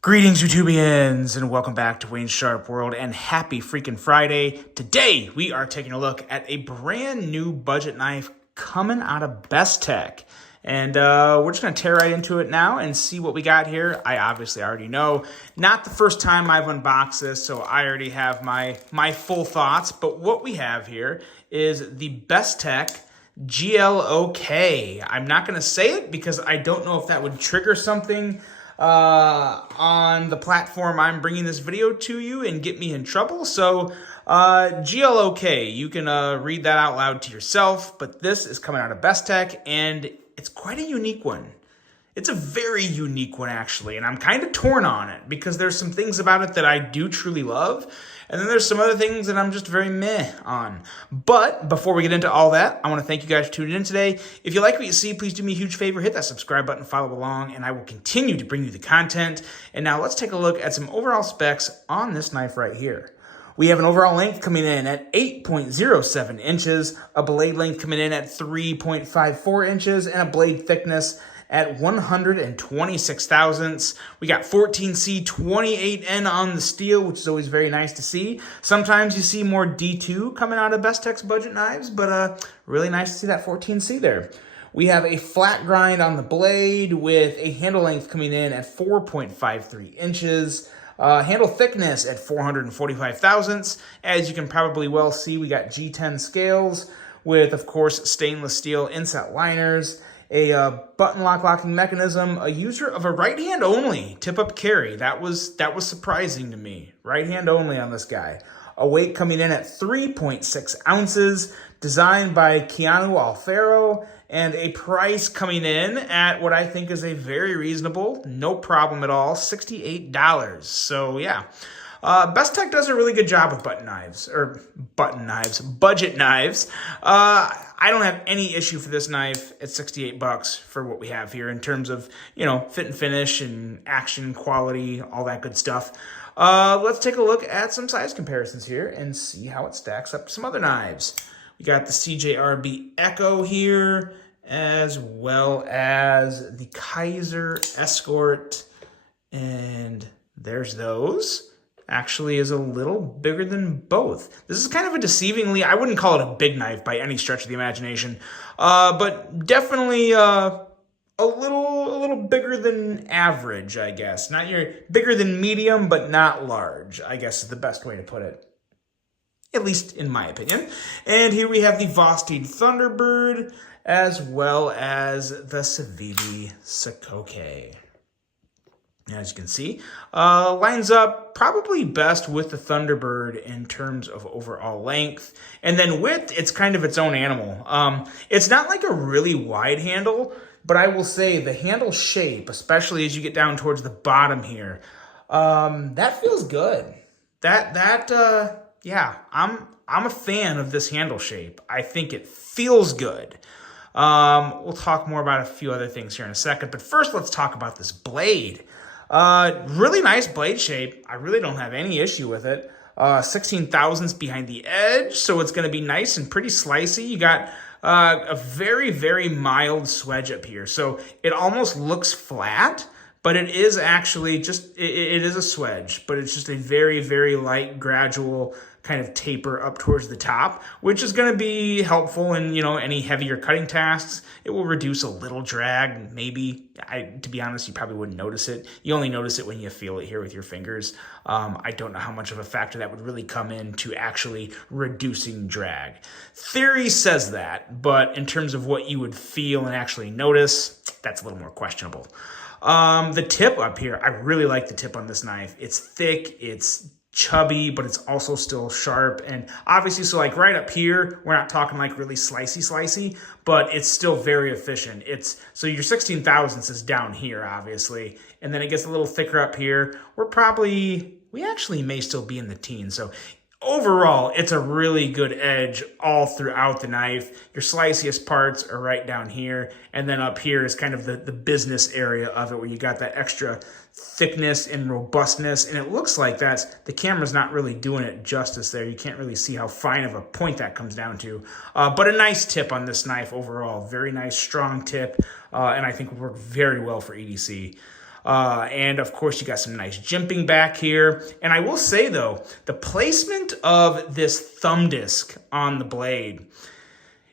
Greetings, YouTubians, and welcome back to Wayne Sharp World, and happy freaking Friday. Today, we are taking a look at a brand new budget knife coming out of Bestech. And we're just going to tear right into it now and see what we got here. I obviously already know. Not the first time I've unboxed this, so I already have my full thoughts. But what we have here is the Bestech GLOK. I'm not going to say it because I don't know if that would trigger something on the platform I'm bringing this video to you and get me in trouble. So GLOK, you can read that out loud to yourself, but this is coming out of Bestech, and it's quite a unique one. It's a very unique one, actually, and I'm kind of torn on it because there's some things about it that I do truly love, and then there's some other things that I'm just very meh on. But before we get into all that, I want to thank you guys for tuning in today. If you like what you see, please do me a huge favor. Hit that subscribe button, follow along, and I will continue to bring you the content. And now let's take a look at some overall specs on this knife right here. We have an overall length coming in at 8.07 inches, a blade length coming in at 3.54 inches, and a blade thickness at 126 thousandths. We got 14C 28N on the steel, which is always very nice to see. Sometimes you see more D2 coming out of Bestech's budget knives, but really nice to see that 14C there. We have a flat grind on the blade with a handle length coming in at 4.53 inches. Handle thickness at 445 thousandths. As you can probably well see, we got G10 scales with, of course, stainless steel inset liners, a button lock locking mechanism, a user of a right hand only tip-up carry. That was surprising to me. Right hand only on this guy. A weight coming in at 3.6 ounces, designed by Keanu Alfaro, and a price coming in at what I think is a very reasonable, no problem at all, $68. So yeah, Bestech does a really good job with budget knives. I don't have any issue for this knife at $68 for what we have here in terms of, fit and finish and action, quality, all that good stuff. Let's take a look at some size comparisons here and see how it stacks up to some other knives. We got the CJRB Echo here, as well as the Kizer Escort, and there's those. Actually is a little bigger than both. This is kind of a deceivingly, I wouldn't call it a big knife by any stretch of the imagination, but definitely a little bigger than average, I guess. Not your bigger than medium, but not large, I guess is the best way to put it. At least in my opinion. And here we have the Vosteed Thunderbird, as well as the Civivi Sakoke. As you can see, lines up probably best with the Thunderbird in terms of overall length. And then width, it's kind of its own animal. It's not like a really wide handle, but I will say the handle shape, especially as you get down towards the bottom here, that feels good. Yeah, I'm a fan of this handle shape. I think it feels good. We'll talk more about a few other things here in a second, but first let's talk about this blade. Really nice blade shape. I really don't have any issue with it. 16 thousandths behind the edge, so it's going to be nice and pretty slicey. You got a very, very mild swedge up here, so it almost looks flat, but it is actually just, it is a swedge, but it's just a very, very light, gradual kind of taper up towards the top, which is going to be helpful in, any heavier cutting tasks. It will reduce a little drag, maybe. To be honest, you probably wouldn't notice it. You only notice it when you feel it here with your fingers. I don't know how much of a factor that would really come into actually reducing drag. Theory says that, but in terms of what you would feel and actually notice, that's a little more questionable. The tip up here, I really like the tip on this knife. It's thick, it's chubby, but it's also still sharp. And obviously, so like right up here, we're not talking like really slicey, but it's still very efficient. So your 16 thousandths is down here, obviously. And then it gets a little thicker up here. We actually may still be in the teens. So overall, it's a really good edge all throughout the knife. Your sliciest parts are right down here. And then up here is kind of the business area of it where you got that extra thickness and robustness. And it looks like the camera's not really doing it justice there. You can't really see how fine of a point that comes down to. But a nice tip on this knife overall. Very nice, strong tip. And I think would work very well for EDC. And of course, you got some nice jimping back here. And I will say though, the placement of this thumb disc on the blade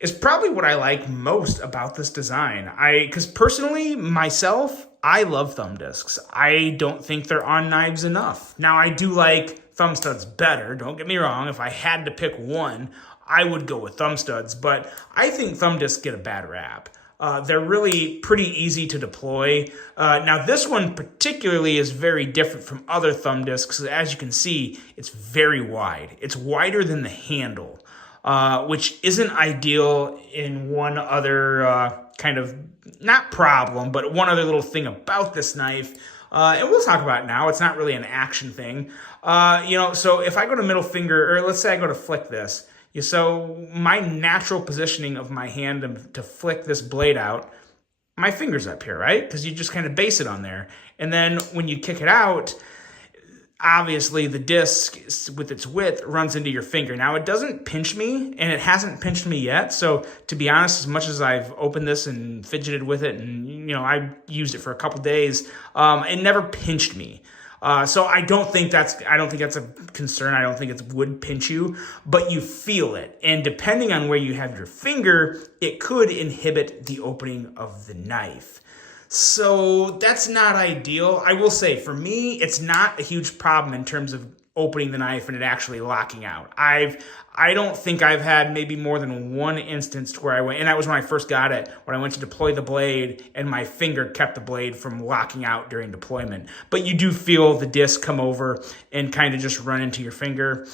is probably what I like most about this design. Because personally, myself, I love thumb discs. I don't think they're on knives enough. Now, I do like thumb studs better. Don't get me wrong. If I had to pick one, I would go with thumb studs. But I think thumb discs get a bad rap. They're really pretty easy to deploy. Now, this one particularly is very different from other thumb discs. As you can see, it's very wide. It's wider than the handle. Which isn't ideal in one other kind of, not problem, but one other little thing about this knife. And we'll talk about it now. It's not really an action thing. So if I go to middle finger, or let's say I go to flick this, so my natural positioning of my hand to flick this blade out, my finger's up here, right? Because you just kind of base it on there. And then when you kick it out, obviously the disc with its width runs into your finger. Now it doesn't pinch me, and it hasn't pinched me yet. So to be honest, as much as I've opened this and fidgeted with it, and I used it for a couple days, it never pinched me. So I don't think that's a concern. I don't think it would pinch you, but you feel it. And depending on where you have your finger, it could inhibit the opening of the knife. So that's not ideal. I will say, for me, it's not a huge problem in terms of opening the knife and it actually locking out. I don't think I've had maybe more than one instance to where I went, and that was when I first got it, when I went to deploy the blade and my finger kept the blade from locking out during deployment. But you do feel the disc come over and kind of just run into your finger.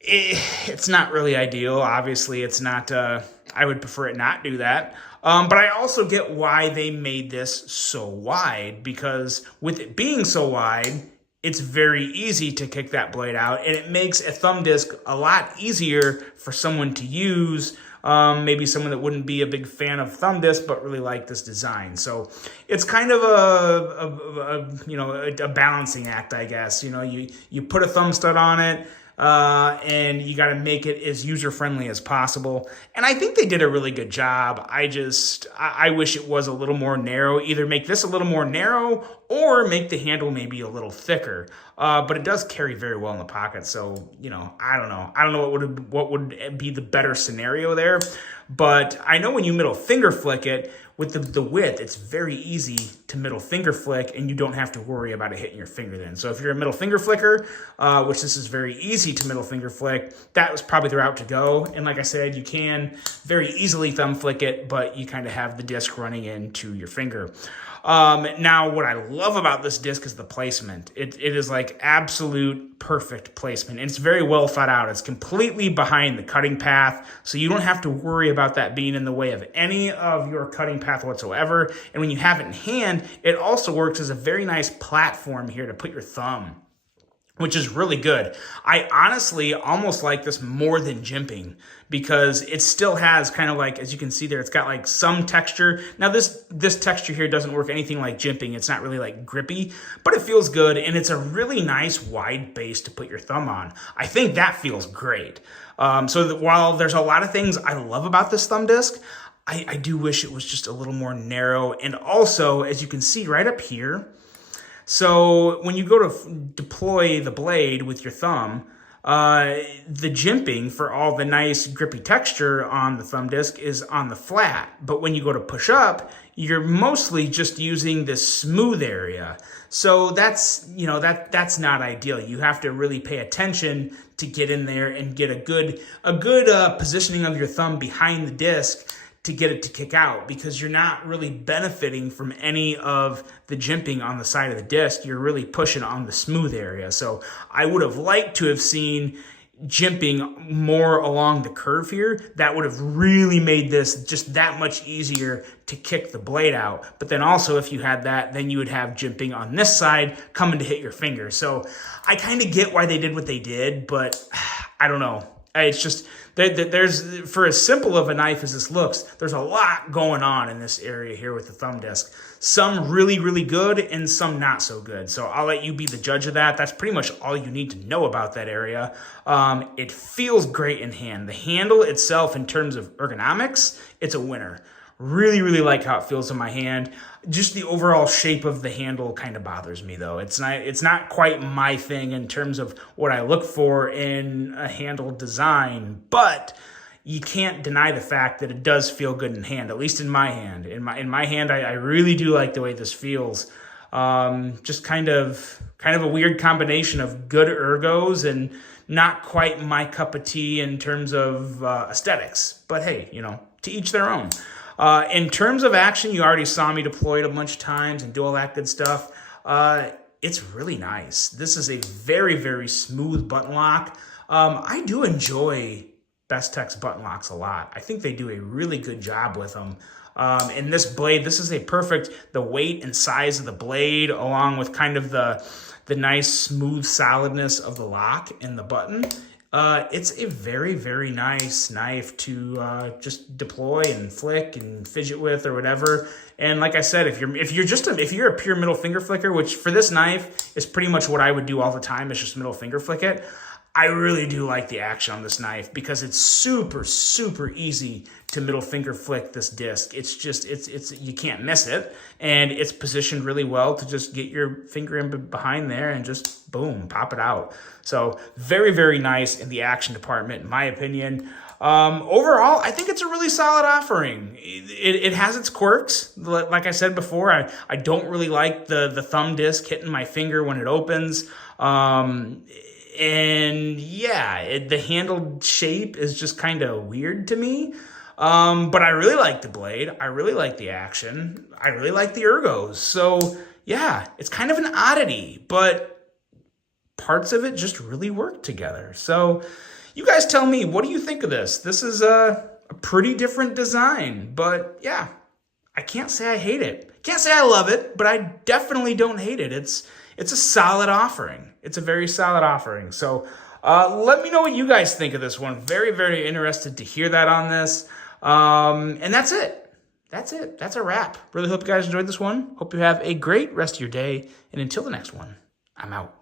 It's not really ideal. Obviously, it's not, I would prefer it not do that. But I also get why they made this so wide, because with it being so wide, it's very easy to kick that blade out, and it makes a thumb disc a lot easier for someone to use. Maybe someone that wouldn't be a big fan of thumb disc but really like this design. So it's kind of a balancing act, I guess. You put a thumb stud on it, and you got to make it as user-friendly as possible. And I think they did a really good job. I wish it was a little more narrow. Either make this a little more narrow or make the handle maybe a little thicker. But it does carry very well in the pocket. So, I don't know. I don't know what would be the better scenario there. But I know when you middle finger flick it, with the width, it's very easy to middle finger flick, and you don't have to worry about it hitting your finger then. So if you're a middle finger flicker, which this is very easy to middle finger flick, that was probably the route to go. And like I said, you can very easily thumb flick it, but you kind of have the disc running into your finger. Now, what I love about this disc is the placement. It is like absolute perfect placement. And it's very well thought out. It's completely behind the cutting path, so you don't have to worry about that being in the way of any of your cutting path whatsoever. And when you have it in hand, it also works as a very nice platform here to put your thumb, which is really good. I honestly almost like this more than jimping, because it still has kind of like, as you can see there, it's got like some texture. Now this texture here doesn't work anything like jimping. It's not really like grippy, but it feels good, and it's a really nice wide base to put your thumb on. I think that feels great. While there's a lot of things I love about this thumb disc, I do wish it was just a little more narrow. And also, as you can see right up here, so when you go to deploy the blade with your thumb, the jimping for all the nice grippy texture on the thumb disc is on the flat. But when you go to push up, you're mostly just using this smooth area. So that's not ideal. You have to really pay attention to get in there and get a good positioning of your thumb behind the disc to get it to kick out, because you're not really benefiting from any of the jimping on the side of the disc. You're really pushing on the smooth area. So I would have liked to have seen jimping more along the curve here. That would have really made this just that much easier to kick the blade out. But then also, if you had that, then you would have jimping on this side coming to hit your finger. So I kind of get why they did what they did, but I don't know. It's just, there's, for as simple of a knife as this looks, there's a lot going on in this area here with the thumb disc. Some really, really good and some not so good. So I'll let you be the judge of that. That's pretty much all you need to know about that area. It feels great in hand. The handle itself, in terms of ergonomics, it's a winner. Really, really like how it feels in my hand. Just the overall shape of the handle kind of bothers me though. It's not quite my thing in terms of what I look for in a handle design, but you can't deny the fact that it does feel good in hand, at least in my hand. In my hand, I really do like the way this feels. Just kind of a weird combination of good ergos and not quite my cup of tea in terms of aesthetics. But hey, to each their own. In terms of action, you already saw me deploy it a bunch of times and do all that good stuff. It's really nice. This is a very, very smooth button lock. I do enjoy Bestech's button locks a lot. I think they do a really good job with them. In this blade, this is the weight and size of the blade, along with kind of the nice smooth solidness of the lock and the button. It's a very, very nice knife to just deploy and flick and fidget with or whatever. And like I said, if you're a pure middle finger flicker, which for this knife is pretty much what I would do all the time, is just middle finger flick it. I really do like the action on this knife because it's super, super easy to middle finger flick this disc. It's you can't miss it, and it's positioned really well to just get your finger in behind there and just boom, pop it out. So very, very nice in the action department, in my opinion. Overall, I think it's a really solid offering. It has its quirks. Like I said before, I don't really like the thumb disc hitting my finger when it opens. And yeah, the handle shape is just kind of weird to me. But I really like the blade. I really like the action. I really like the ergos. So yeah, it's kind of an oddity, but parts of it just really work together. So you guys tell me, what do you think of this? This is a pretty different design, but yeah, I can't say I hate it. Can't say I love it, but I definitely don't hate it. It's a solid offering. It's a very solid offering. So let me know what you guys think of this one. Very, very interested to hear that on this. And that's it. That's it. That's a wrap. Really hope you guys enjoyed this one. Hope you have a great rest of your day. And until the next one, I'm out.